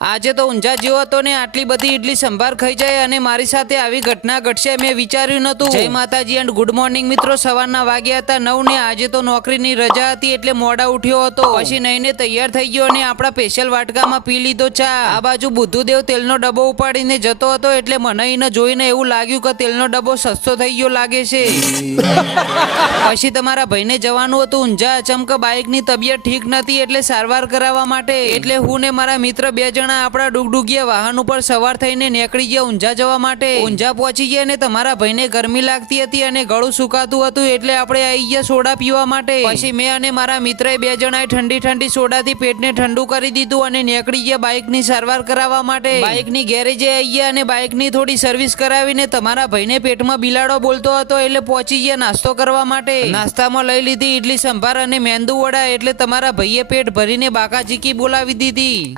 આજે તો ઊંઝા જેવો હતો ને આટલી બધી ઇડલી સંભાર ખાઈ જાય અને મારી સાથે આવી ઘટના ઘટશે મેં વિચાર્યું નતું। જય માતાજી એન્ડ ગુડ મોર્નિંગ મિત્રો। સવારના વાગ્યા હતા 9 ને આજે તો નોકરીની રજા હતી એટલે મોડા ઉઠ્યો હતો। પછી નઈને તૈયાર થઈ ગયો અને આપણા સ્પેશિયલ વાટકામાં પી લીધો ચા। આ બાજુ બુદ્ધુદેવ તેલનો ડબ્બો ઉપાડીને જતો હતો એટલે મને એને જોઈને એવું લાગ્યું કે તેલનો ડબ્બો સસ્તો થઈ ગયો લાગે છે। પછી તમારા ભાઈને જવાનું હતું ઊંઝા। અચમકે બાઇકની તબિયત ઠીક નથી એટલે સારવાર કરાવવા માટે એટલે હું ને મારા મિત્ર 2 જણા આપણા ડુગડુગિયા વાહન ઉપર સવાર થઈને નીકળી ગયા ઊંઝા જવા માટે। ઊંઝા પહોંચી ગયા ને તમારા ભાઈને ગરમી લાગતી હતી અને ગળું સુકાતું હતું એટલે આપણે આવી ગયા સોડા પીવા માટે। પછી મેં અને મારા મિત્રએ 2 જણાએ ઠંડી ઠંડી સોડાથી પેટને ઠંડુ કરી દીધું અને નીકળી ગયા બાઇકની સારવાર કરાવવા માટે। બાઇકની ગેરેજે આવી ગયા અને બાઇકની થોડી સર્વિસ કરાવીને તમારા ભાઈને પેટમાં બિલાડો બોલતો હતો એટલે પહોંચી ગયા નાસ્તો કરવા માટે। નાસ્તામાં લઈ લીધી ઇડલી સંભાર અને મેંદુ વડા એટલે તમારા ભાઈએ પેટ ભરીને બાકા ચીકી બોલાવી દીધી।